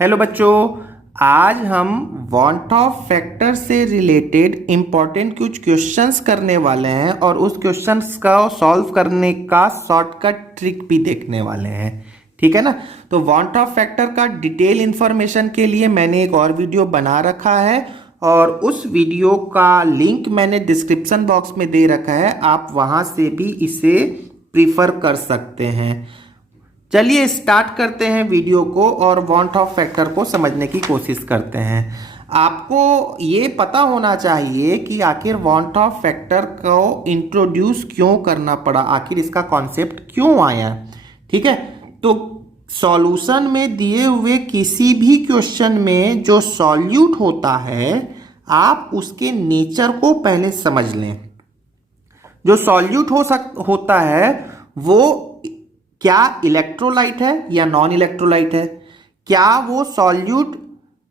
Hello बच्चों, आज हम वांट ऑफ फैक्टर से रिलेटेड इंपॉर्टेंट कुछ क्वेश्चंस करने वाले हैं और उस क्वेश्चंस का सॉल्व करने का शॉर्टकट ट्रिक भी देखने वाले हैं। ठीक है ना। तो वांट ऑफ फैक्टर का डिटेल इंफॉर्मेशन के लिए मैंने एक और वीडियो बना रखा है और उस वीडियो का लिंक मैंने डिस्क्रिप्शन बॉक्स में दे रखा है, आप वहां से भी इसे प्रीफर कर सकते हैं। चलिए स्टार्ट करते हैं वीडियो को और वांट ऑफ फैक्टर को समझने की कोशिश करते हैं। आपको ये पता होना चाहिए कि आखिर वांट ऑफ फैक्टर को इंट्रोड्यूस क्यों करना पड़ा, आखिर इसका कॉन्सेप्ट क्यों आया। ठीक है, तो सॉल्यूशन में दिए हुए किसी भी क्वेश्चन में जो सॉल्यूट होता है, आप उसके नेचर को पहले समझ लें। जो सॉल्यूट होता है वो क्या इलेक्ट्रोलाइट है या नॉन इलेक्ट्रोलाइट है, क्या वो सॉल्यूट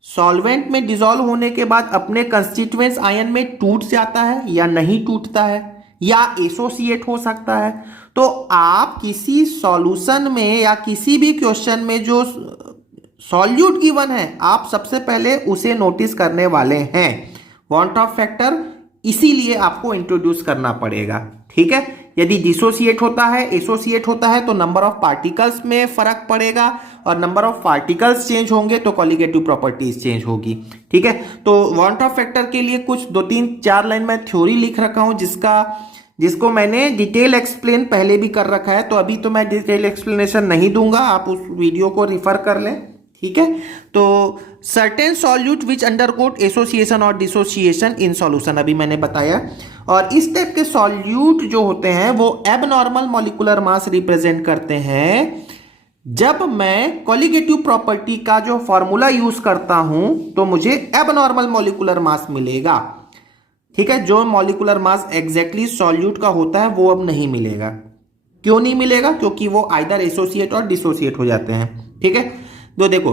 सॉल्वेंट में डिसॉल्व होने के बाद अपने कंस्टिट्यूएंट्स आयन में टूट जाता है या नहीं टूटता है, या एसोसिएट हो सकता है। तो आप किसी सॉल्यूशन में या किसी भी क्वेश्चन में जो सॉल्यूट गिवन है, आप सबसे पहले उसे नोटिस करने वाले हैं। वांट ऑफ फैक्टर इसीलिए आपको इंट्रोड्यूस करना पड़ेगा। ठीक है, यदि डिसोसिएट होता है, एसोसिएट होता है तो नंबर ऑफ पार्टिकल्स में फर्क पड़ेगा और नंबर ऑफ पार्टिकल्स चेंज होंगे तो कॉलिगेटिव प्रॉपर्टीज चेंज होगी। ठीक है, तो वांट ऑफ फैक्टर के लिए कुछ 2-3-4 लाइन में थ्योरी लिख रखा हूं जिसको मैंने डिटेल एक्सप्लेन पहले भी कर रखा है, तो अभी तो मैं डिटेल एक्सप्लेनेशन नहीं दूंगा, आप उस वीडियो को रिफर कर लें। ठीक है, तो सर्टेन सॉल्यूट विच अंडरगोट एसोसिएशन और डिसोसिएशन इन सॉल्यूशन अभी मैंने बताया। और इस टाइप के सॉल्यूट जो होते हैं वो एबनॉर्मल मॉलिक्यूलर मास रिप्रेजेंट करते हैं। जब मैं कॉलिगेटिव प्रॉपर्टी का जो फॉर्मूला यूज करता हूं तो मुझे एबनॉर्मल मॉलिक्यूलर मास मिलेगा। ठीक है, जो मॉलिक्यूलर मास एग्जैक्टली सॉल्यूट का होता है वो अब नहीं मिलेगा। क्यों नहीं मिलेगा? क्योंकि वो आइदर एसोसिएट और डिसोसिएट हो जाते हैं। ठीक है, तो देखो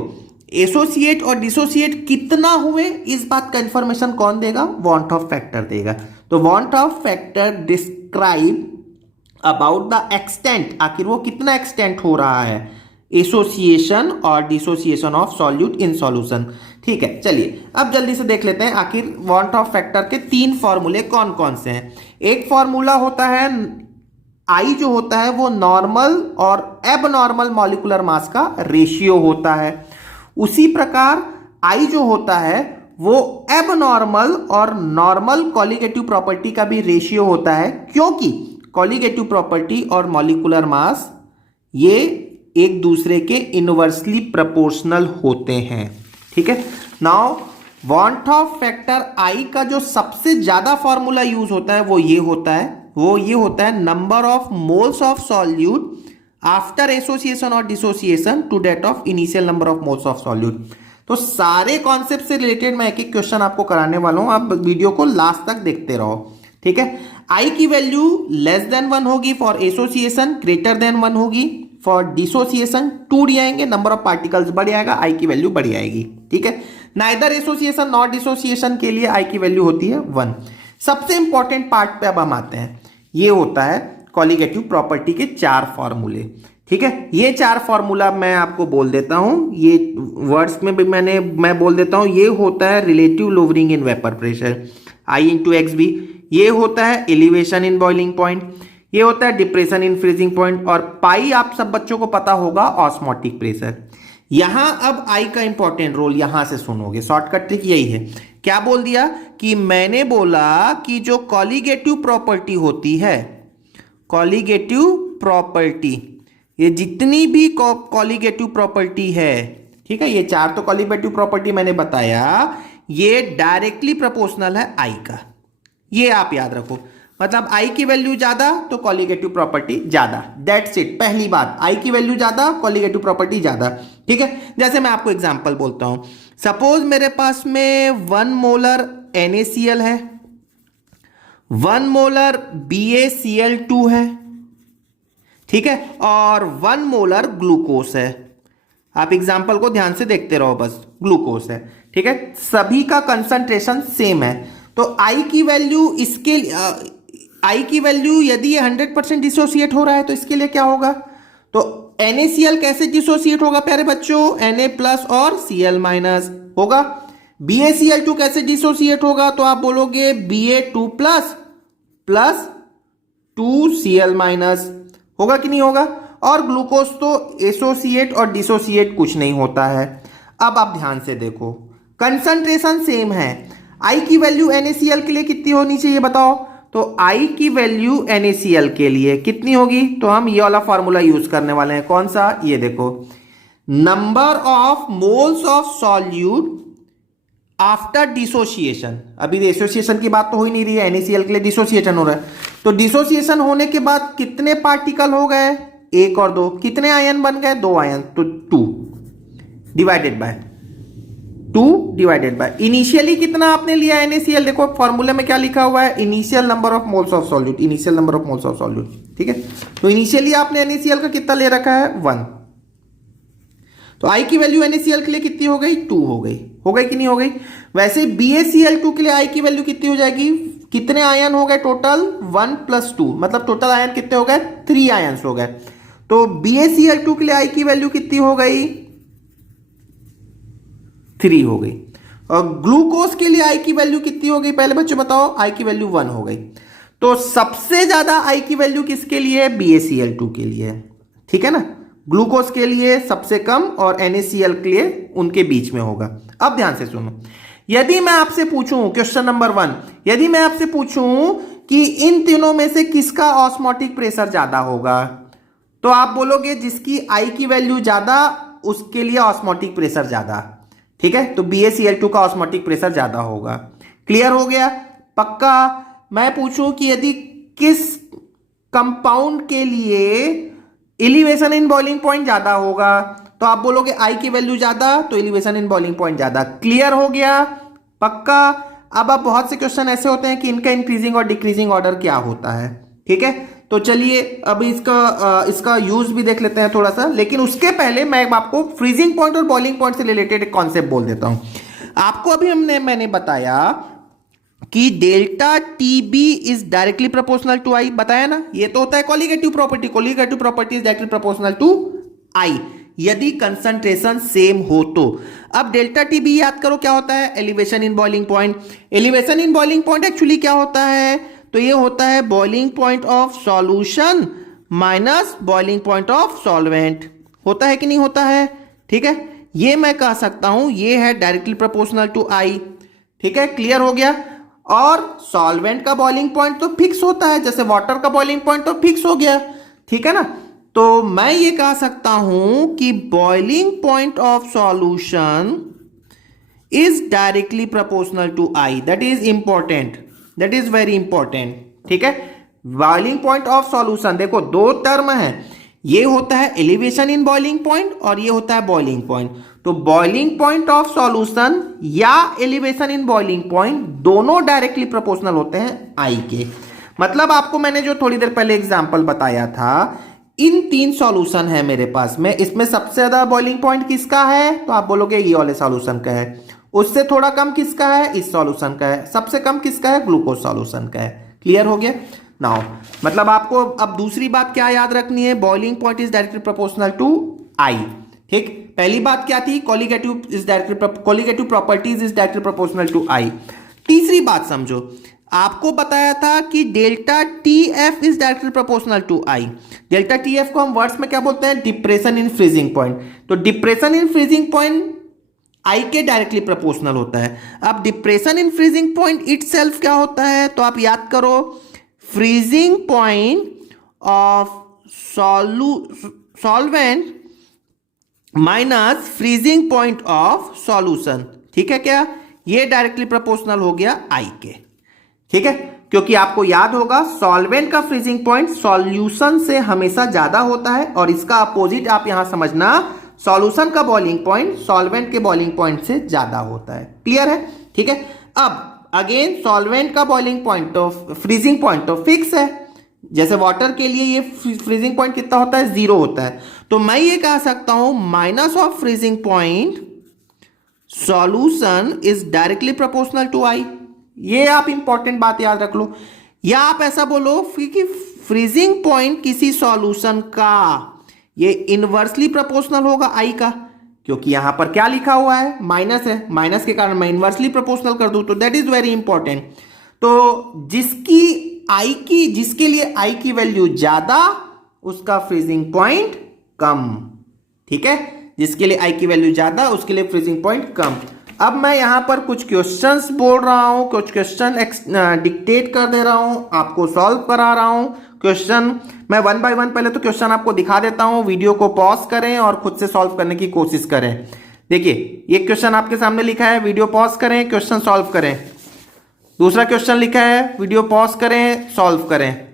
एसोसिएट और डिसोसिएट कितना हुए इस बात का इंफॉर्मेशन कौन देगा? वांट ऑफ फैक्टर देगा। तो want Hoff factor describe about the extent, आखिर वो कितना एक्सटेंट हो रहा है एसोसिएशन और dissociation of solute in solution. ठीक है, चलिए अब जल्दी से देख लेते हैं आखिर वांट ऑफ फैक्टर के 3 फॉर्मूले कौन कौन से हैं। एक फॉर्मूला होता है आई, जो होता है वो नॉर्मल और एबनॉर्मल मॉलिक्यूलर मास का रेशियो होता है। उसी प्रकार आई जो होता है वो एबनॉर्मल और नॉर्मल कॉलिगेटिव प्रॉपर्टी का भी रेशियो होता है, क्योंकि कॉलिगेटिव प्रॉपर्टी और मॉलिक्यूलर मास ये एक दूसरे के इनवर्सली प्रोपोर्शनल होते हैं। ठीक है, now want Hoff factor I का जो सबसे ज्यादा फॉर्मूला यूज होता है वो ये होता है number of moles of solute after association और dissociation to that of initial number of moles of solute. तो सारे कॉन्सेप्ट से रिलेटेड मैं एक एक क्वेश्चन आपको कराने वाला हूं, आप वीडियो को लास्ट तक देखते रहो। ठीक है, आई की वैल्यू लेस देन 1 होगी फॉर एसोसिएशन, ग्रेटर देन 1 होगी फॉर डिसोसिएशन, टूट जाएंगे, नंबर ऑफ पार्टिकल्स बढ़ जाएगा, आई की वैल्यू बढ़ जाएगी। ठीक है, नाइदर एसोसिएशन नॉट डिसोसिएशन के लिए आई की वैल्यू होती है 1। सबसे इंपॉर्टेंट पार्ट पे अब हम आते हैं, ये होता है कॉलिगेटिव प्रॉपर्टी के 4 फॉर्मूले। ठीक है, ये 4 फॉर्मूला मैं आपको बोल देता हूं, ये वर्ड्स में भी मैं बोल देता हूं। ये होता है relative lowering in vapour pressure I into X B, ये होता है एलिवेशन इन बॉइलिंग पॉइंट, ये होता है डिप्रेशन इन फ्रीजिंग पॉइंट, और पाई आप सब बच्चों को पता होगा ऑस्मोटिक प्रेशर। यहां अब आई का इंपॉर्टेंट रोल यहां से सुनोगे, शॉर्टकट ट्रिक यही है। क्या बोल दिया कि मैंने बोला कि जो कॉलिगेटिव प्रॉपर्टी होती है, कॉलिगेटिव प्रॉपर्टी, ये जितनी भी कॉलिगेटिव प्रॉपर्टी है, ठीक है, ये 4 तो कॉलिगेटिव प्रॉपर्टी मैंने बताया, ये डायरेक्टली प्रोपोर्शनल है आई का। ये आप याद रखो, मतलब आई की वैल्यू ज्यादा तो कॉलिगेटिव प्रॉपर्टी ज्यादा, दैट्स इट। पहली बात, आई की वैल्यू ज्यादा, कॉलिगेटिव प्रॉपर्टी ज्यादा। ठीक है, जैसे मैं आपको एग्जांपल बोलता हूं, सपोज मेरे पास में 1 मोलर NaCl है, 1 मोलर BaCl2 है, ठीक है, और 1 मोलर ग्लूकोस है। आप एग्जांपल को ध्यान से देखते रहो, बस ग्लूकोस है। ठीक है, सभी का कंसंट्रेशन सेम है, तो आई की वैल्यू आई की वैल्यू यदि ये 100% डिसोसिएट हो रहा है तो इसके लिए क्या होगा? तो NaCl कैसे डिसोसिएट होगा प्यारे बच्चों? Na प्लस और Cl माइनस होगा। BaCl2 कैसे डिसोसिएट होगा? तो आप बोलोगे Ba2 plus plus 2Cl minus, होगा कि नहीं होगा? और ग्लूकोज तो एसोसिएट और डिसोसिएट कुछ नहीं होता है। अब आप ध्यान से देखो, कंसंट्रेशन सेम है। I की वैल्यू NaCl के लिए कितनी होनी चाहिए बताओ? तो I की वैल्यू NaCl के लिए कितनी होगी? तो हम ये वाला फॉर्मूला यूज करने वाले हैं। कौन सा? ये देखो, number of moles of solute after dissociation. अभी डिसोसिएशन की बात तो हो ही नहीं रही है, NaCl के लिए डिसोसिएशन हो रहा है। तो डिसोसिएशन होने के बाद कितने पार्टिकल हो गए? 1 और 2। कितने आयन बन गए? 2 आयन। तो 2 डिवाइडेड बाय इनिशियली कितना आपने लिया NaCl? देखो फॉर्मूले में क्या लिखा हुआ है, initial number of moles of solute, initial number of moles of solute. ठीक है, तो इनिशियली आपने NaCl का कितना ले रखा है? 1। तो I की वैल्यू NaCl के लिए कितनी हो गई? 2 हो गई। हो गई कि नहीं हो गई? वैसे BaCl2 के लिए I की वैल्यू कितनी हो जाएगी? कितने आयन हो गए टोटल? 1 + 2, मतलब टोटल आयन कितने हो गए? 3 आयन्स हो गए। तो BaCl2 के लिए I की वैल्यू कितनी हो गई? 3 हो गई। और ग्लूकोज के लिए I की वैल्यू कितनी हो गई? पहले बच्चों बताओ। I की वैल्यू 1 हो गई। तो सबसे ज्यादा I की वैल्यू किसके लिए? BaCl2 के लिए। ठीक है ना, ग्लूकोज के लिए सबसे कम और NaCl के लिए उनके बीच में होगा। अब ध्यान से सुनो, यदि मैं आपसे पूछूं, क्वेश्चन नंबर 1, यदि मैं आपसे पूछूं कि इन तीनों में से किसका ऑस्मोटिक प्रेशर ज्यादा होगा, तो आप बोलोगे जिसकी I की वैल्यू ज्यादा उसके लिए ऑस्मोटिक प्रेशर ज्यादा। ठीक है, तो BaCl2 का ऑस्मोटिक प्रेशर ज्यादा होगा। क्लियर हो गया? पक्का? मैं पूछूं कि यदि किस कंपाउंड के लिए एलिवेशन इन बॉइलिंग पॉइंट ज्यादा होगा, तो आप बोलोगे I की वैल्यू ज्यादा तो एलिवेशन इन बॉइलिंग पॉइंट ज्यादा। क्लियर हो गया? पक्का? अब बहुत से क्वेश्चन ऐसे होते हैं कि इनका इंक्रीजिंग और डिक्रीजिंग ऑर्डर क्या होता है। ठीक है, तो चलिए अब इसका यूज भी देख लेते हैं थोड़ा सा, लेकिन उसके पहले मैं आपको फ्रीजिंग पॉइंट और बॉइलिंग पॉइंट से रिलेटेड एक कॉन्सेप्ट बोल देता हूं। आपको अभी मैंने बताया कि delta T B is directly proportional to I, बताया ना? ये तो होता है colligative property. Colligative property is directly proportional to I यदि कंसंट्रेशन सेम हो तो। अब डेल्टा टीबी याद करो क्या होता है? Elevation in boiling point. Elevation in boiling point actually क्या होता है? तो ये होता है boiling point of solution minus boiling point of solvent. होता है कि नहीं होता है? ठीक है, ये मैं कह सकता हूं ये है डायरेक्टली प्रोपोर्शनल टू आई। ठीक है, क्लियर हो गया? और सॉल्वेंट का बॉइलिंग पॉइंट तो फिक्स होता है, जैसे वाटर का बॉइलिंग पॉइंट तो फिक्स हो गया। ठीक है ना, तो मैं ये कह सकता हूं कि boiling point of solution is directly proportional to I. That is important, that is very important. ठीक है, बॉइलिंग पॉइंट ऑफ सॉल्यूशन, देखो 2 टर्म है, ये होता है एलिवेशन इन बॉइलिंग पॉइंट और ये होता है बॉइलिंग पॉइंट। तो बॉइलिंग पॉइंट ऑफ सॉल्यूशन या एलिवेशन इन बॉइलिंग पॉइंट दोनों डायरेक्टली प्रोपोर्शनल होते हैं आई के। मतलब आपको मैंने जो थोड़ी देर पहले एग्जांपल बताया था, इन 3 सॉल्यूशन है मेरे पास में, इसमें सबसे ज्यादा बॉइलिंग पॉइंट किसका है? तो आप बोलोगे ये वाले सॉल्यूशन का है। उससे थोड़ा कम किसका है? इस सॉल्यूशन का है। सबसे कम किसका है? ग्लूकोज सॉल्यूशन का है। क्लियर हो गया? नाउ मतलब आपको अब दूसरी बात क्या याद रखनी है? Boiling point is directly proportional to I. ठीक, पहली बात क्या थी? Colligative properties is directly proportional to I. तीसरी बात समझो, आपको बताया था कि delta T F is directly proportional to I. Delta T F को हम वर्ड्स में क्या बोलते हैं? Depression in freezing point. तो depression in freezing point I के डायरेक्टली प्रोपोर्शनल होता है। अब depression in freezing point itself क्या होता है? तो आप याद करो, freezing point of solvent minus freezing point of solution. ठीक है क्या? ये डायरेक्टली प्रोपोर्शनल हो गया आई के। ठीक है, क्योंकि आपको याद होगा सॉल्वेंट का फ्रीजिंग पॉइंट सॉल्यूशन से हमेशा ज्यादा होता है, और इसका अपोजिट आप यहां समझना, सॉल्यूशन का बॉइलिंग पॉइंट सॉल्वेंट के बॉइलिंग पॉइंट से ज्यादा होता है। क्लियर है? ठीक है, अब अगेन सॉल्वेंट का बॉइलिंग पॉइंट तो फ्रीजिंग पॉइंट तो फिक्स है, जैसे वाटर के लिए ये फ्रीजिंग पॉइंट कितना होता है? 0 होता है। तो मैं ये कह सकता हूं minus of freezing point solution is directly proportional to I. ये आप इंपॉर्टेंट बात याद रख लो, या आप ऐसा बोलो कि फ्रीजिंग पॉइंट किसी सॉल्यूशन का ये इनवर्सली प्रोपोर्शनल होगा आई का, क्योंकि यहां पर क्या लिखा हुआ है, माइनस है, माइनस के कारण मैं इनवर्सली प्रोपोर्शनल कर दूं, तो दैट इज वेरी इंपॉर्टेंट। तो जिसके लिए आई की वैल्यू ज्यादा उसका फ्रीजिंग पॉइंट कम, ठीक है, जिसके लिए आई की वैल्यू ज्यादा उसके लिए फ्रीजिंग पॉइंट कम। अब मैं यहां पर कुछ क्वेश्चंस बोल रहा हूं, कुछ क्वेश्चन डिक्टेट कर दे रहा हूं, आपको सॉल्व करा रहा हूं क्वेश्चन। मैं वन बाय वन पहले तो क्वेश्चन आपको दिखा देता हूं, वीडियो को पॉज करें और खुद से सॉल्व करने की कोशिश करें। देखिए ये क्वेश्चन आपके सामने लिखा है, वीडियो पॉज करें, क्वेश्चन सॉल्व करें। दूसरा क्वेश्चन लिखा है, वीडियो पॉज करें, सॉल्व करें।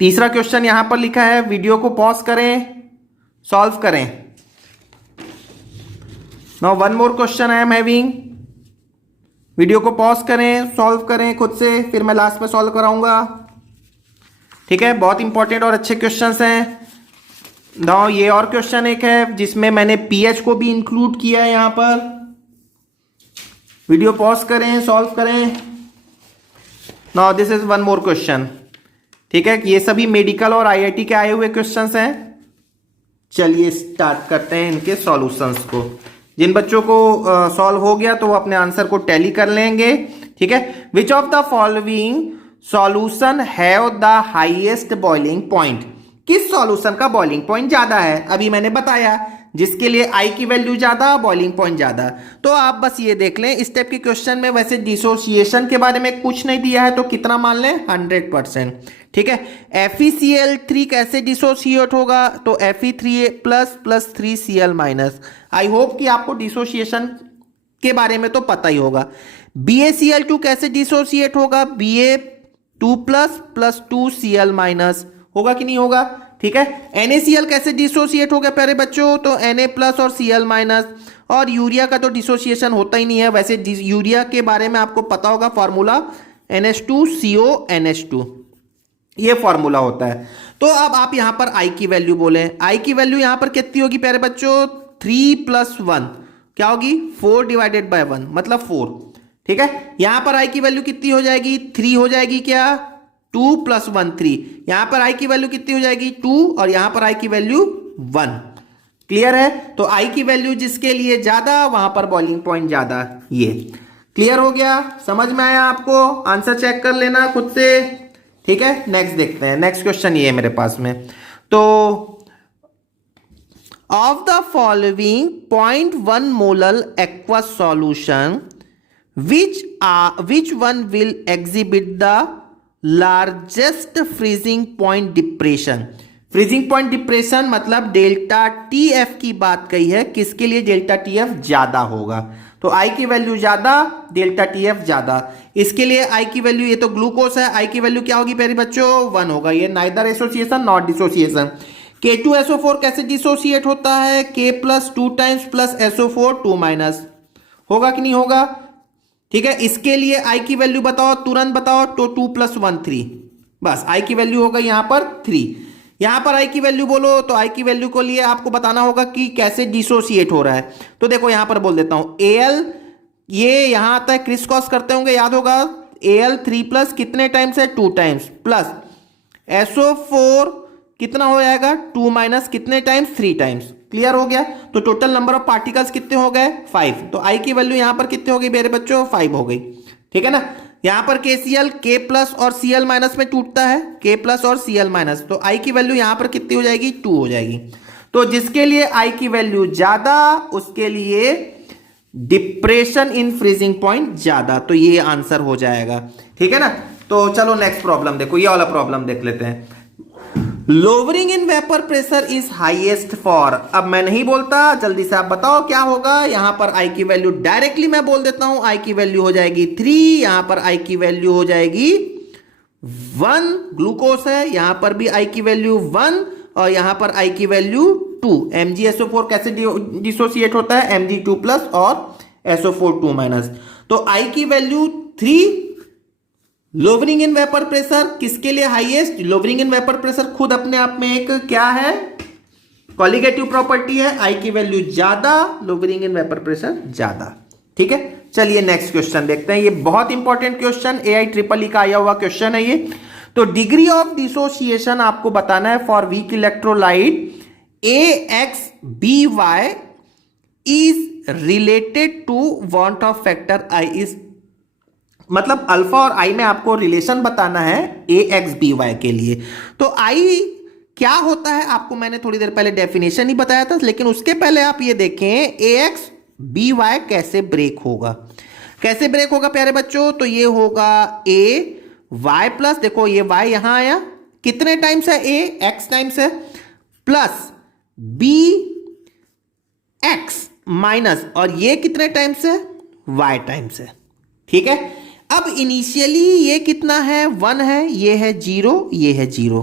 तीसरा क्वेश्चन यहां पर लिखा है, वीडियो को पॉज करें, सॉल्व करें। Now one more question I am having, video को पॉज करें, सॉल्व करें खुद से, फिर मैं लास्ट में सॉल्व कराऊंगा, ठीक है। बहुत इंपॉर्टेंट और अच्छे क्वेश्चंस हैं। नाउ ये और क्वेश्चन एक है जिसमें मैंने पीएच को भी इंक्लूड किया है यहां पर। वीडियो पॉज करें, सॉल्व करें। Now this is one more question, ठीक है। ये सभी मेडिकल और आईआईटी के आए हुए क्वेश्चंस हैं। चलिए स्टार्ट करते हैं इनके सॉल्यूशंस को। जिन बच्चों को सॉल्व हो गया तो वो अपने आंसर को टैली कर लेंगे, ठीक है। Which of the following solution have the highest boiling point, किस सॉल्यूशन का बॉइलिंग पॉइंट ज्यादा है, अभी मैंने बताया, जिसके लिए आई की वैल्यू ज्यादा, बॉइलिंग पॉइंट ज्यादा। तो आप बस ये देख लें, इस टाइप के क्वेश्चन में वैसे डिसोसिएशन के बारे में कुछ नहीं दिया है, तो कितना मान लें, 100%, ठीक है। FeCl3 कैसे डिसोसिएट होगा, तो Fe3 plus plus 3Cl minus. I hope कि आपको डिसोसिएशन के बारे में तो पता ही होगा। BaCl2 कैसे डिसोसिएट होगा, Ba2 plus plus 2Cl minus, होगा कि नहीं होगा, ठीक है। NaCl कैसे डिसोसिएट हो गया प्यारे बच्चों, तो Na प्लस और Cl माइनस। और यूरिया का तो डिसोसिएशन होता ही नहीं है, वैसे यूरिया के बारे में आपको पता होगा, फॉर्मूला NH2CO ये फॉर्मूला होता है। तो अब आप यहां पर आई की वैल्यू बोले, आई की वैल्यू यहां पर कितनी होगी प्यारे बच्चों, 3 + 1 क्या होगी, 4 / 1 मतलब 4, ठीक है। यहां पर आई की वैल्यू कितनी हो जाएगी, 3 हो जाएगी क्या, 2 + 1 3। यहां पर आई की वैल्यू कितनी हो जाएगी, 2, और यहां पर आई की वैल्यू 1। क्लियर है। तो आई की वैल्यू जिसके लिए ज्यादा वहां पर बॉइलिंग पॉइंट ज्यादा। ये क्लियर हो गया, समझ में आया आपको, आंसर चेक कर लेना खुद से, ठीक है। नेक्स्ट देखते हैं, नेक्स्ट क्वेश्चन ये है मेरे पास में। तो of the following 0.1 molar aqueous solution which one will exhibit the largest freezing point depression। Freezing point depression मतलब डेल्टा टीएफ की बात कही है, किसके लिए डेल्टा टीएफ ज्यादा होगा, तो आई की वैल्यू ज्यादा, डेल्टा टीएफ ज्यादा। इसके लिए आई की वैल्यू, ये तो ग्लूकोज है, आई की वैल्यू क्या होगी प्यारे बच्चों, 1 होगा। ये neither association not dissociation. K2SO4 कैसे डिसोसिएट होता है, K + 2 टाइम्स प्लस SO4 2- होगा कि नहीं होगा, ठीक है। इसके लिए आई की वैल्यू बताओ, तुरंत बताओ, तो 2 + 1 3, बस आई की वैल्यू होगा यहां पर 3। यहां पर आई की वैल्यू बोलो, तो आई की वैल्यू को लिए आपको बताना होगा कि कैसे डिसोसिएट हो रहा है। तो देखो यहां पर बोल देता हूं, Al ये यहां आता है, क्रिस क्रॉस करते होंगे, याद होगा, Al 3+ कितने टाइम्स है, 2 टाइम्स, प्लस SO4 कितना हो जाएगा, 2- कितने टाइम्स, 3 टाइम्स। क्लियर हो गया। तो टोटल नंबर ऑफ पार्टिकल्स कितने हो गए, 5। तो आई की वैल्यू यहां पर कितने हो गई मेरे बच्चों, 5 हो गई, ठीक है ना। यहां पर KCl K+ और Cl- में टूटता है, K+ और Cl-, तो आई की वैल्यू यहां पर कितनी हो जाएगी, 2 हो जाएगी। तो जिसके लिए आई की वैल्यू ज्यादा उसके लिए डिप्रेशन इन फ्रीजिंग पॉइंट ज्यादा, तो ये आंसर हो जाएगा, ठीक है ना। तो चलो नेक्स्ट प्रॉब्लम देखो, ये वाला प्रॉब्लम देख लेते हैं। Lowering in vapour pressure is highest for, अब मैं नहीं बोलता, जल्दी से आप बताओ क्या होगा। यहां पर आई की वैल्यू डायरेक्टली मैं बोल देता हूं, आई की वैल्यू हो जाएगी 3, यहां पर आई की वैल्यू हो जाएगी 1, ग्लूकोज है, यहां पर भी आई की वैल्यू 1, और यहां पर आई की वैल्यू 2। MgSO4 कैसे डिसोसिएट होता है, Mg2+ और SO4 2-। तो आई की वैल्यू 3। लोवरिंग इन वेपर प्रेशर किसके लिए हाईएस्ट, लोवरिंग इन वेपर प्रेशर खुद अपने आप में एक क्या है, कॉलिगेटिव प्रॉपर्टी है, आई की वैल्यू ज्यादा, लोवरिंग इन वेपर प्रेशर ज्यादा, ठीक है। चलिए नेक्स्ट क्वेश्चन देखते हैं, ये बहुत इंपॉर्टेंट क्वेश्चन, AI EEE का आया हुआ क्वेश्चन है ये। तो डिग्री ऑफ डिसोसिएशन आपको बताना है for weak electrolyte AXBY is related to van't Hoff factor I is, मतलब अल्फा और I में आपको रिलेशन बताना है AXBY के लिए। तो I क्या होता है आपको मैंने थोड़ी देर पहले डेफिनेशन ही बताया था, लेकिन उसके पहले आप ये देखें AXBY कैसे ब्रेक होगा। कैसे ब्रेक होगा प्यारे बच्चों? तो ये होगा AY प्लस, देखो ये Y यहां आया, कितने टाइम्स है? A X टाइम्स है, प्लस BX माइनस, और ये कितने टाइम्स है? Y टाइम्स है। ठीक है, अब इनिशियली ये कितना है? 1 है, ये है 0, ये है 0।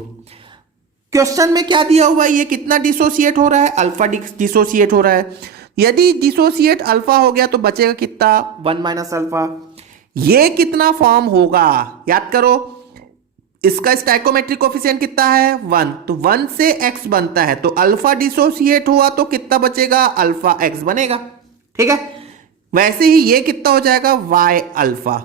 क्वेश्चन में क्या दिया हुआ है? ये कितना डिसोसिएट हो रहा है? अल्फा डिसोसिएट हो रहा है। यदि डिसोसिएट अल्फा हो गया तो बचेगा कितना? 1 माइनस अल्फा। ये कितना फॉर्म होगा? याद करो, इसका स्टाइकोमेट्रिक कोफिशिएंट कितना है? 1, तो 1 से x बनता है, तो अल्फा डिसोसिएट हुआ तो कितना बचेगा? अल्फा x बनेगा। ठीक है, वैसे ही ये कितना हो जाएगा? y alpha.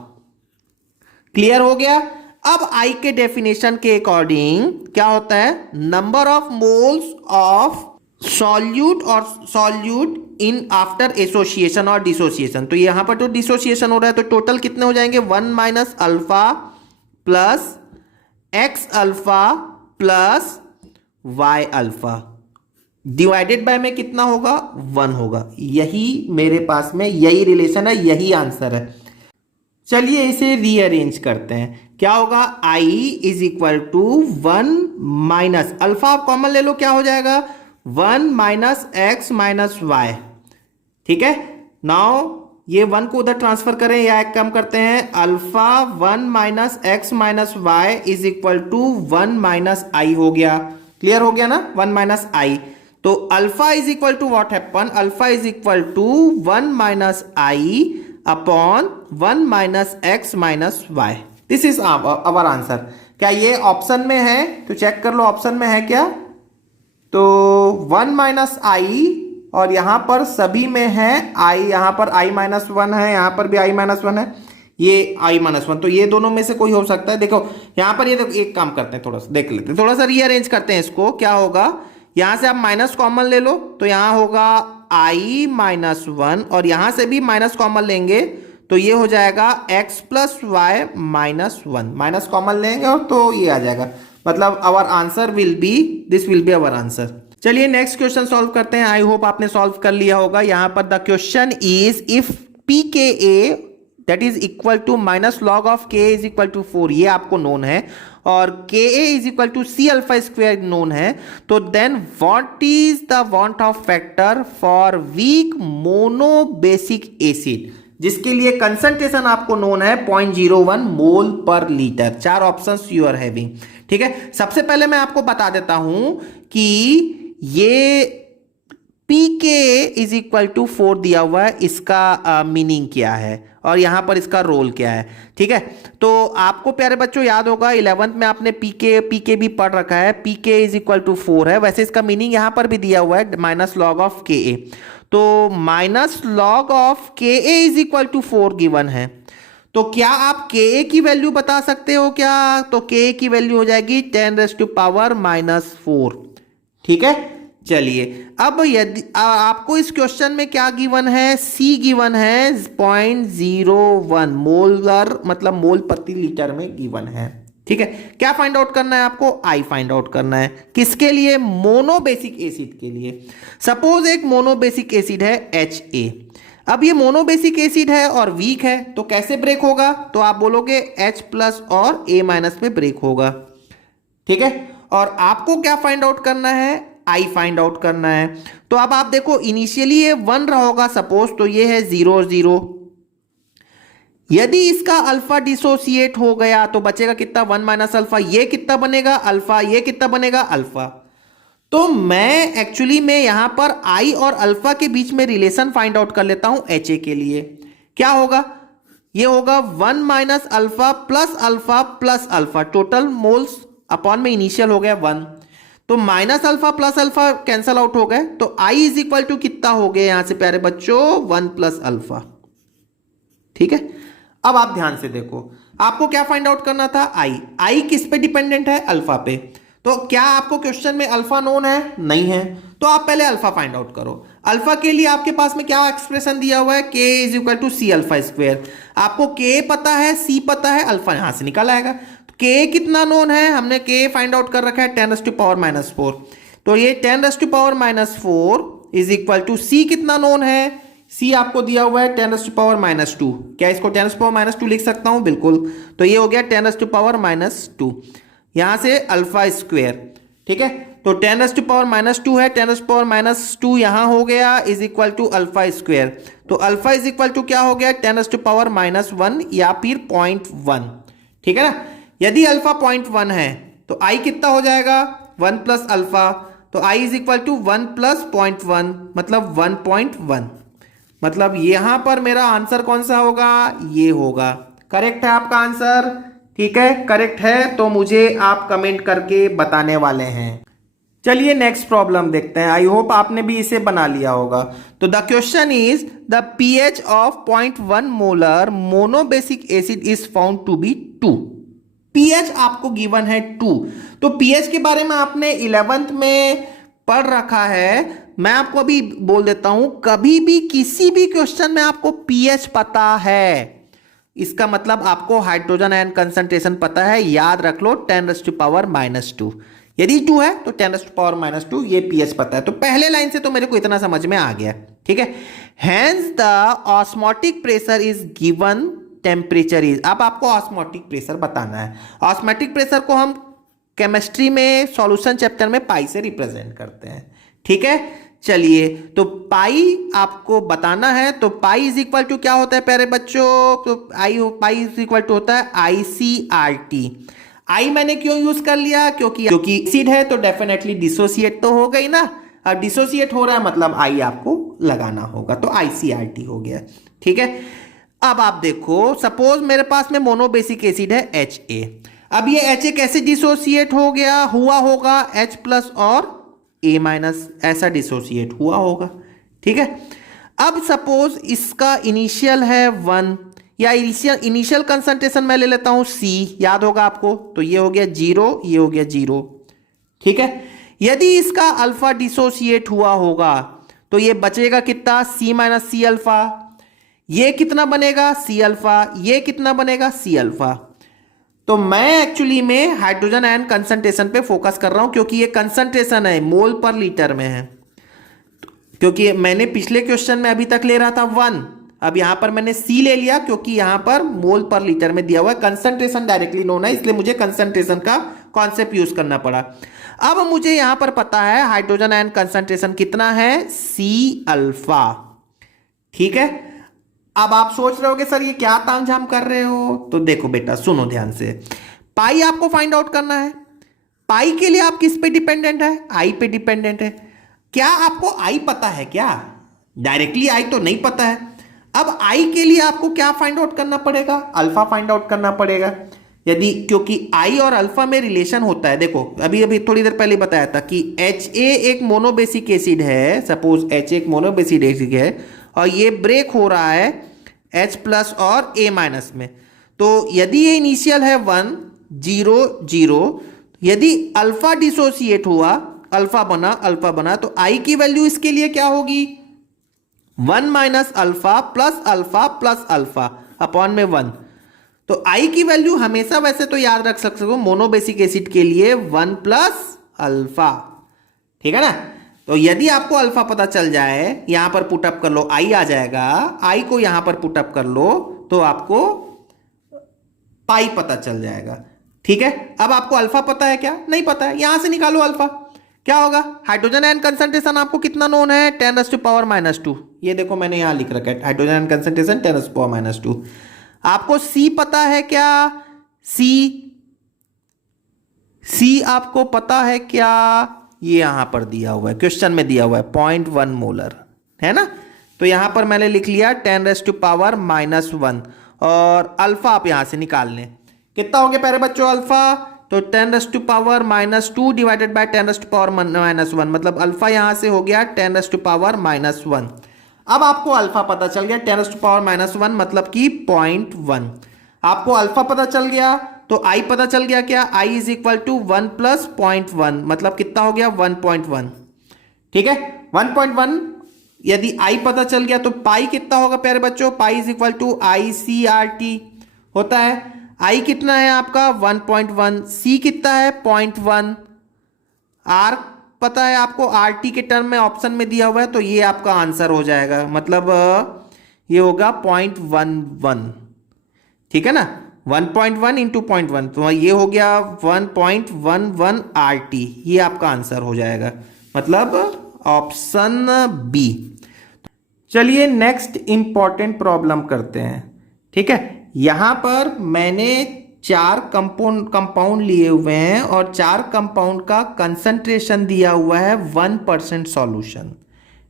क्लियर हो गया? अब I के डेफिनेशन के अकॉर्डिंग क्या होता है? Number of moles of solute और सॉल्यूट इन आफ्टर एसोसिएशन और डिसोसिएशन। तो यहां पर तो डिसोसिएशन हो रहा है, तो टोटल कितने हो जाएंगे? 1 minus alpha plus x alpha plus y alpha, divided by में कितना होगा? 1 होगा। यही मेरे पास में यही रिलेशन है, यही आंसर है। चलिए इसे रीअरेंज करते हैं। क्या होगा? I is equal to 1 minus alpha, आप कॉमन ले लो, क्या हो जाएगा? 1 माइनस एक्स माइनस वाई। ठीक है, नाउ ये 1 को उधर ट्रांसफर करें या एक कम करते हैं, alpha 1 minus X minus Y is equal to 1 minus I हो गया। क्लियर हो गया ना? 1 माइनस आई, तो alpha is equal to what happen? Alpha is equal to 1 minus I upon 1 minus X minus Y. This is our answer. क्या ये option में है? तो चेक कर लो ऑप्शन में है क्या। तो 1 माइनस आई, और यहां पर सभी में है आई, यहां पर आई माइनस 1 है, यहां पर भी आई माइनस 1 है, ये आई माइनस 1, तो ये दोनों में से कोई हो सकता है। देखो यहां पर ये एक काम करते हैं, थोड़ा सा देख लेते हैं, थोड़ा सा रीअरेंज करते हैं इसको। क्या होगा? यहां से आप माइनस कॉमन ले लो, तो यहां होगा आई माइनस 1, और यहां से भी माइनस कॉमन लेंगे तो ये हो जाएगा x plus Y minus 1। Minus common लेंगे और तो ये आ जाएगा, मतलब our answer will be, this will be our answer. चलिए नेक्स्ट क्वेश्चन सॉल्व करते हैं। आई होप आपने सॉल्व कर लिया होगा। यहां पर the question is if pKa that is equal to minus log of Ka is equal to 4, ये आपको नोन है, और Ka is equal to C alpha square known है, तो then what is the van't Hoff factor for weak monobasic acid, जिसके लिए concentration आपको known है 0.01 mole per litre. 4 options you are having. ठीक है, सबसे पहले मैं आपको बता देता हूं कि ये pK इज इक्वल टू 4 दिया हुआ है, इसका मीनिंग क्या है और यहां पर इसका रोल क्या है। ठीक है, तो आपको प्यारे बच्चों याद होगा 11th में आपने pK भी पढ़ रखा है। pK इज इक्वल टू 4 है, वैसे इसका मीनिंग यहां पर भी दिया हुआ है माइनस लॉग ऑफ Ka, तो minus log of Ka is equal to 4 given है। तो क्या आप Ka की वैल्यू बता सकते हो क्या? तो Ka की वैल्यू हो जाएगी 10⁻⁻⁴। ठीक है, चलिए अब यदि आपको इस क्वेश्चन में क्या गिवन है? C गिवन है 0.01 मोलर, मतलब मोल प्रति लीटर में गिवन है। ठीक है, क्या फाइंड आउट करना है आपको? I फाइंड आउट करना है। किसके लिए? मोनोबेसिक एसिड के लिए। सपोज एक मोनोबेसिक एसिड है HA। अब ये मोनोबेसिक एसिड है और वीक है, तो कैसे ब्रेक होगा? तो आप बोलोगे H प्लस और A माइनस में ब्रेक होगा। ठीक है, और आपको क्या फाइंड आउट करना है? I फाइंड आउट करना है। तो अब आप देखो इनिशियली ये 1 रहा होगा सपोज, तो ये है 0 0। यदि इसका अल्फा डिसोसिएट हो गया तो बचेगा कितना? 1 माइनस अल्फा। ये कितना बनेगा? अल्फा। ये कितना बनेगा? अल्फा। तो मैं एक्चुअली में यहां पर I और अल्फा के बीच में रिलेशन फाइंड आउट कर लेता हूं HA के लिए। क्या होगा? ये होगा 1 minus alpha plus alpha, total moles upon में इनिशियल हो गया 1, तो minus alpha plus alpha cancel out हो गए, तो I इज इक्वल टू कितना हो गया यहां से प्यारे बच्चों? 1 प्लस अल्फा। ठीक है, अब आप ध्यान से देखो, आपको क्या फाइंड आउट करना था? आई किस पे डिपेंडेंट है? अल्फा पे। तो क्या आपको क्वेश्चन में अल्फा नोन है? नहीं है। तो आप पहले अल्फा फाइंड आउट करो। अल्फा के लिए आपके पास में क्या एक्सप्रेशन दिया हुआ है? k is equal to C alpha square. आपको k पता है, c पता है, अल्फा यहां से निकल आएगा। तो k कितना नोन है? हमने k फाइंड आउट कर रखा है 10⁻⁻4। तो ये 10⁻⁻4 इज इक्वल टू c कितना नोन है? c आपको दिया हुआ है 10⁻²। क्या इसको 10⁻² लिख सकता हूं? बिल्कुल। तो ये हो गया 10⁻², यहां से अल्फा स्क्वायर। ठीक है, तो 10⁻² है, 10⁻² यहां हो गया is equal to alpha square. तो अल्फा इज इक्वल टू क्या हो गया? 10⁻1 या फिर 0.1। ठीक है ना। यदि अल्फा 0.1 है तो आई कितना हो जाएगा? 1 प्लस अल्फा। तो I is equal to 1 plus 0.1 मतलब 1.1। मतलब यहां पर मेरा आंसर कौन सा होगा? ये होगा। करेक्ट है आपका आंसर? ठीक है, करेक्ट है तो मुझे आप कमेंट करके बताने वाले हैं। चलिए नेक्स्ट प्रॉब्लम देखते हैं। आई होप आपने भी इसे बना लिया होगा। तो the question is the pH of 0.1 molar monobasic acid is found to be 2। pH आपको गिवन है 2। तो pH के बारे में आपने 11th में पढ़ रखा है। मैं आपको अभी बोल देता हूं, कभी भी किसी भी क्वेश्चन में आपको pH पता है, इसका मतलब आपको हाइड्रोजन आयन कंसंट्रेशन पता है। याद रख लो 10⁻²। यदि 2 है तो 10⁻², ये pH पता है। तो पहले लाइन से तो मेरे को इतना समझ में आ गया। ठीक है, hence the osmotic pressure is given, temperature is. अब आपको ऑस्मोटिक प्रेशर बताना है। ऑस्मोटिक प्रेशर को हम केमिस्ट्री में सॉल्यूशन चैप्टर में पाई से रिप्रेजेंट करते हैं। ठीक है, चलिए तो पाई आपको बताना है। तो पाई इज इक्वल टू क्या होता है प्यारे बच्चों? तो पाई इज इक्वल टू होता है ICRT। आई मैंने क्यों यूज कर लिया? क्योंकि एसिड है तो डेफिनेटली डिसोसिएट तो हो गई ना। अब डिसोसिएट हो रहा है मतलब आई आपको लगाना होगा, तो ICRT हो गया। ठीक है, अब आप देखो सपोज मेरे पास में मोनोबेसिक एसिड है HA। अब ये HA कैसे डिसोसिएट हो गया? हुआ होगा H प्लस और A-, ऐसा डिसोसिएट हुआ होगा। ठीक है, अब सपोज इसका इनिशियल है 1 या इनिशियल कंसंट्रेशन मैं ले लेता हूं C, याद होगा आपको। तो ये हो गया 0, ये हो गया 0। ठीक है, यदि इसका अल्फा डिसोसिएट हुआ होगा तो ये बचेगा कितना? C- C alpha. ये कितना बनेगा? C alpha. ये कितना बनेगा? C alpha. तो मैं एक्चुअली में हाइड्रोजन आयन कंसंट्रेशन पे फोकस कर रहा हूं क्योंकि ये कंसंट्रेशन है, मोल पर लीटर में है। क्योंकि मैंने पिछले क्वेश्चन में अभी तक ले रहा था 1, अब यहां पर मैंने C ले लिया क्योंकि यहां पर मोल पर लीटर में दिया हुआ है। कंसंट्रेशन डायरेक्टली नोन है, इसलिए मुझे कंसंट्रेशन का कॉन्सेप्ट यूज करना पड़ा। अब मुझे यहां पर पता है हाइड्रोजन आयन कंसंट्रेशन कितना है? C alpha. ठीक है, अब आप सोच रहे होगे सर ये क्या तामझाम कर रहे हो? तो देखो बेटा सुनो ध्यान से, पाई आपको फाइंड आउट करना है। पाई के लिए आप किस पे डिपेंडेंट है? आई पे डिपेंडेंट है। क्या आपको आई पता है क्या? डायरेक्टली आई तो नहीं पता है। अब आई के लिए आपको क्या फाइंड आउट करना पड़ेगा? अल्फा फाइंड आउट करना पड़ेगा। यदि क्योंकि आई और अल्फा में रिलेशन होता है। देखो अभी थोड़ी देर पहले बताया था कि HA एक मोनोबेसिक एसिड है। सपोज HA एक मोनोबेसिक एसिड है और ये ब्रेक हो रहा है H प्लस और A- में। तो यदि ये इनिशियल है 1 0 0, यदि अल्फा डिसोसिएट हुआ, अल्फा बना तो आई की वैल्यू इसके लिए क्या होगी? 1 minus alpha plus alpha upon में 1। तो आई की वैल्यू हमेशा वैसे तो याद रख सकते हो मोनोबेसिक एसिड के लिए 1 प्लस अल्फा। ठीक है ना। तो यदि आपको अल्फा पता चल जाए, यहां पर पुटअप कर लो, आई आ जाएगा। आई को यहां पर पुटअप कर लो तो आपको पाई पता चल जाएगा। ठीक है, अब आपको अल्फा पता है क्या? नहीं पता है, यहां से निकालो अल्फा। क्या होगा? हाइड्रोजन आयन कंसंट्रेशन आपको कितना नोन है? 10⁻⁻²। ये देखो मैंने यहां लिख रखा है हाइड्रोजन आयन कंसंट्रेशन 10⁻²। आपको C पता है क्या? C आपको पता है क्या? ये यहां पर दिया हुआ है, क्वेश्चन में दिया हुआ है 0.1 मोलर, है ना। तो यहां पर मैंने लिख लिया 10⁻⁻1 और अल्फा आप यहां से निकाल लें। कितना हो गया प्यारे बच्चों अल्फा? तो 10⁻² डिवाइडेड बाय 10⁻⁻1, मतलब अल्फा यहां से हो गया 10⁻⁻1। अब आपको अल्फा पता चल गया 10⁻⁻1 मतलब कि 0.1। आपको अल्फा पता चल गया तो आई पता चल गया, क्या I is equal to 1 plus 0.1, मतलब कितना हो गया 1.1। ठीक है, 1.1 यदि आई पता चल गया तो पाई कितना होगा प्यारे बच्चों, pi is equal to I C R T होता है। आई कितना है आपका 1.1, सी कितना है 0.1, आर पता है आपको, आर टी के टर्म में ऑप्शन में दिया हुआ है, तो ये आपका आंसर हो जाएगा, मतलब ये होगा 0.11। ठीक है ना, 1.1 इंटू 0.1, तो ये हो गया 1.11 आर टी, ये आपका आंसर हो जाएगा, मतलब ऑप्शन बी। चलिए नेक्स्ट इंपॉर्टेंट प्रॉब्लम करते हैं। ठीक है, यहां पर मैंने 4 कंपाउंड लिए हुए हैं और 4 कंपाउंड का कंसंट्रेशन दिया हुआ है 1% सॉल्यूशन।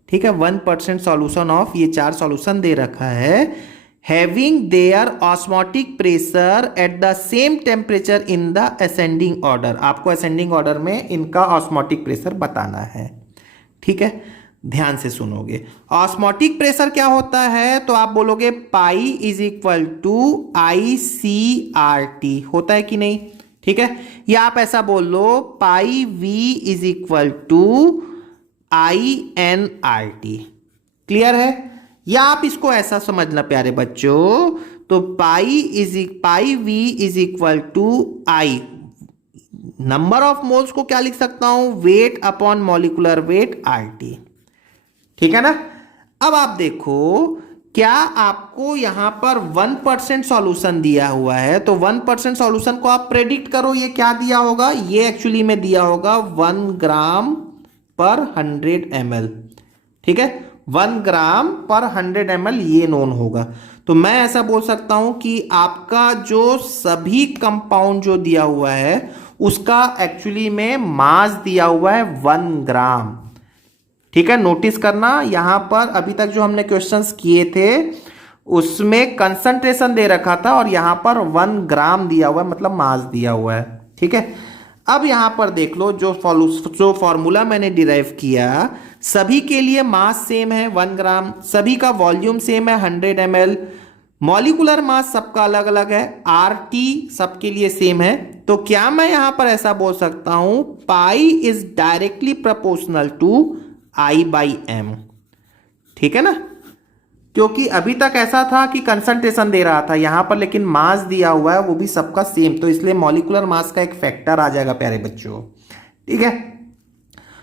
ठीक है, 1% सॉल्यूशन ऑफ ये 4 सॉल्यूशन दे रखा है, having their osmotic pressure at the same temperature in the ascending order. आपको असेंडिंग ऑर्डर में इनका ऑस्मोटिक प्रेशर बताना है। ठीक है, ध्यान से सुनोगे। ऑस्मोटिक प्रेशर क्या होता है, तो आप बोलोगे pi is equal to I C R T, होता है कि नहीं। ठीक है, या आप ऐसा बोल लो pi V is equal to I N R T. Clear है, या आप इसको ऐसा समझना प्यारे बच्चों, तो pi V is equal to I, number of moles को क्या लिख सकता हूं, weight upon molecular weight R T. ठीक है ना। अब आप देखो, क्या आपको यहां पर 1% सॉल्यूशन दिया हुआ है, तो 1% सॉल्यूशन को आप प्रेडिक्ट करो, ये क्या दिया होगा, ये एक्चुअली में दिया होगा 1 ग्राम पर 100 ml। ठीक है, 1 ग्राम पर 100 ml ये नोन होगा। तो मैं ऐसा बोल सकता हूं कि आपका जो सभी कंपाउंड जो दिया हुआ है उसका एक्चुअली में मास दिया हुआ है 1 ग्राम। ठीक है, नोटिस करना यहां पर अभी तक जो हमने क्वेश्चंस किए थे उसमें कंसंट्रेशन दे रखा था और यहां पर 1 ग्राम दिया हुआ है, मतलब मास दिया हुआ है। ठीक है, अब यहां पर देख लो जो फॉर्मूला मैंने डिराइव किया, सभी के लिए मास सेम है 1 ग्राम, सभी का वॉल्यूम सेम है 100 ml, मॉलिक्यूलर मास सबका अलग अलग है, आर टी सबके लिए सेम है। तो क्या मैं यहां पर ऐसा बोल सकता हूं, pi is directly proportional to I by M. ठीक है ना, क्योंकि अभी तक ऐसा था कि कंसंट्रेशन दे रहा था यहां पर, लेकिन मास दिया हुआ है वो भी सबका सेम, तो इसलिए मॉलिक्यूलर मास का एक फैक्टर आ जाएगा प्यारे बच्चों। ठीक है,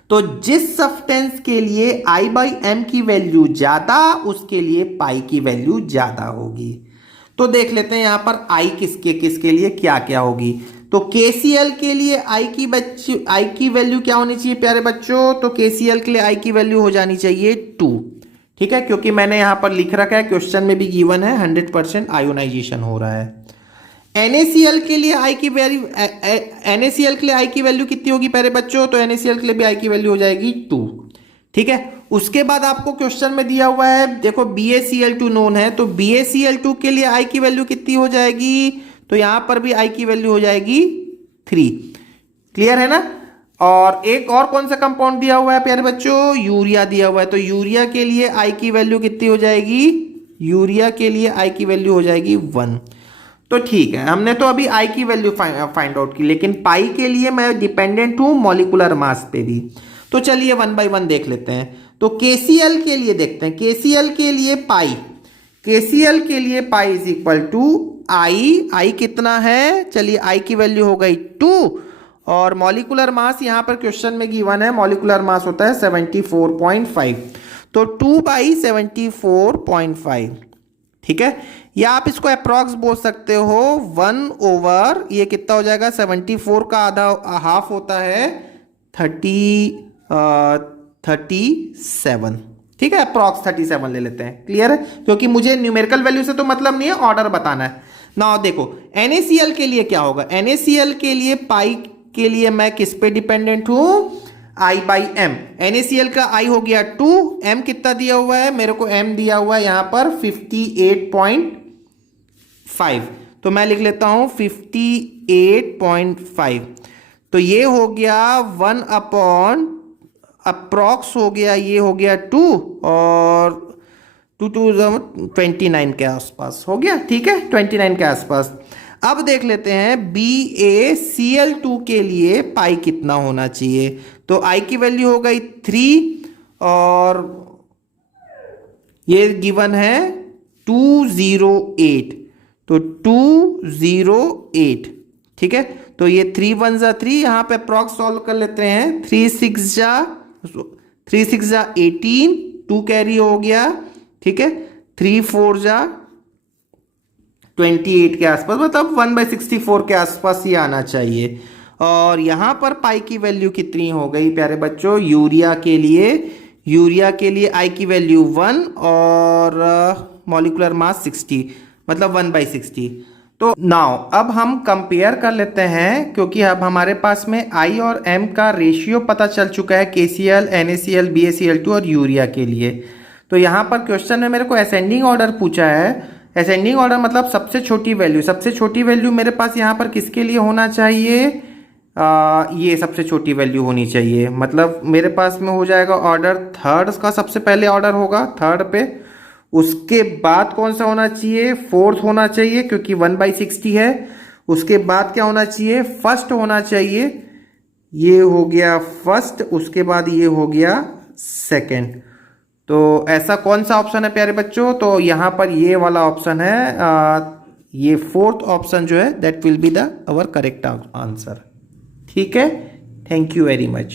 तो जिस सब्सटेंस के लिए आई बाई एम की वैल्यू ज्यादा उसके लिए पाई की वैल्यू ज्यादा होगी। तो देख लेते हैं यहां पर आई किसके लिए क्या क्या होगी। तो KCl के लिए आई की वैल्यू क्या होनी चाहिए प्यारे बच्चों, तो KCl के लिए आई की वैल्यू हो जानी चाहिए 2। ठीक है, क्योंकि मैंने यहां पर लिख रखा है, क्वेश्चन में भी गिवन है 100% आयोनाइजेशन हो रहा है। NaCl के लिए आई की वैल्यू कितनी होगी प्यारे बच्चों, तो NaCl के लिए भी आई की वैल्यू हो जाएगी 2। ठीक है, उसके बाद आपको क्वेश्चन में दिया हुआ है, देखो BaCl2 नोन है, तो BaCl2 के लिए आई की वैल्यू कितनी हो जाएगी, तो यहां पर भी आई की वैल्यू हो जाएगी 3। क्लियर है ना। और एक और कौन सा कंपाउंड दिया हुआ है प्यारे बच्चों, यूरिया दिया हुआ है, तो यूरिया के लिए आई की वैल्यू कितनी हो जाएगी, यूरिया के लिए आई की वैल्यू हो जाएगी 1। तो ठीक है, हमने तो अभी आई की वैल्यू फाइंड आउट की, लेकिन पाई के लिए मैं डिपेंडेंट हूं मॉलिक्यूलर मास पे भी। तो चलिए 1 बाय 1 देख लेते हैं। तो KCl के लिए देखते हैं, KCl के लिए पाई इज इक्वल टू आई कितना है, चलिए आई की वैल्यू हो गई 2, और मॉलिक्यूलर मास यहां पर क्वेश्चन में गिवन है, मॉलिक्यूलर मास होता है 74.5, तो 2/74.5। ठीक है, या आप इसको अप्रॉक्स बोल सकते हो 1 ओवर, ये कितना हो जाएगा, 74 का आधा हाफ होता है 37। ठीक है, अप्रॉक्स 37 ले लेते हैं। क्लियर है, क्योंकि मुझे न्यूमेरिकल वैल्यू से तो मतलब नहीं है, ऑर्डर बताना है ना। देखो NaCl के लिए क्या होगा, NaCl के लिए पाई के लिए मैं किस पे डिपेंडेंट हूं, आई बाई एम। NaCl का आई हो गया 2, m कितना दिया हुआ है, मेरे को m दिया हुआ है यहां पर 58.5, तो मैं लिख लेता हूं 58.5। तो ये हो गया 1 अपॉन अप्रॉक्स हो गया, ये हो गया 2, और 29 के आसपास हो गया, ठीक है, 29 के आसपास। अब देख लेते हैं BaCl2 के लिए पाई कितना होना चाहिए। तो आई की वैल्यू हो गई 3 और ये गिवन है 208, तो 208, ठीक है। तो ये 3 1 जा 3, यहाँ पे अप्रॉक्स सॉल्व कर लेते हैं। 3 6 जा 18, 2 कैरी हो गया, ठीक है। 3 4 जा 28 के आसपास, मतलब 1/64 के आसपास ये आना चाहिए। और यहाँ पर पाई की वैल्यू कितनी हो गई प्यारे बच्चों? यूरिया के लिए आई की वैल्यू 1 और मॉलिक्यूलर मास 60, मतलब 1/60। तो नाउ अब हम कंपेयर कर लेते हैं, क्योंकि अब हमारे पास में आई और एम का रेशियो पता चल चुका है KCl, NaCl, BaCl2 और यूरिया के लिए। तो यहाँ पर क्वेश्चन में मेरे को असेंडिंग ऑर्डर पूछा है। असेंडिंग ऑर्डर मतलब सबसे छोटी वैल्यू मेरे पास यहाँ पर किसके लिए होना चाहिए? ये सबसे छोटी वैल्यू होनी चाहिए, मतलब मेरे पास में हो जाएगा ऑर्डर थर्ड का, सबसे पहले ऑर्डर होगा थर्ड पे। उसके बाद कौन सा होना चाहिए? फोर्थ होना चाहिए, क्योंकि 1/60 है। उसके बाद क्या होना चाहिए? फर्स्ट होना चाहिए। ये हो गया फर्स्ट, उसके बाद ये हो गया सेकंड। तो ऐसा कौन सा ऑप्शन है प्यारे बच्चों? तो यहाँ पर ये वाला ऑप्शन है, ये फोर्थ ऑप्शन जो है that will be the our correct answer, ठीक है। Thank you very much.